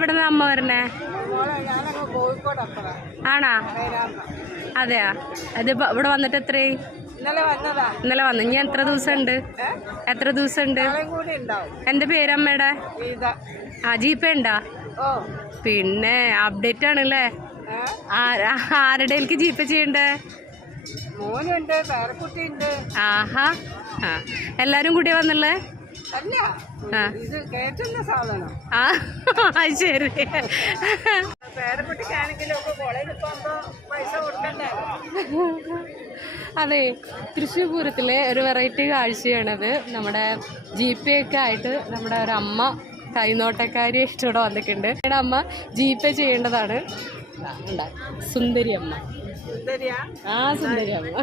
എവിടെ നിന്ന് അമ്മ വരണേ? ആണാ? അതെയാ. ഇത് ഇവിടെ വന്നിട്ട് എത്രയായി? ഇന്നലെ വന്നു. ഇനി എത്ര ദിവസം ഉണ്ട്? എത്ര ദിവസം ഉണ്ട്? എന്റെ പേരമ്മയുടെ ജിപേ ഉണ്ടാ? പിന്നെ അപ്ഡേറ്റ് ആണല്ലേ. ആരുടെ എനിക്ക് ജിപേ ചെയ്യണ്ടേ? ആഹാ. എല്ലാരും കൂടി വന്നുള്ളേ? ശരി. അതെ, തൃശ്ശൂർ പൂരത്തിലെ ഒരു വെറൈറ്റി കാഴ്ചയാണത്. നമ്മുടെ ജിപേ ഒക്കെ ആയിട്ട് നമ്മുടെ ഒരു അമ്മ കൈനോട്ടക്കാരി ഇവിടെ വന്നിട്ടുണ്ട്. അമ്മ ജിപേ ചെയ്യേണ്ടതാണ്. സുന്ദരി അമ്മ. സുന്ദരി അമ്മ.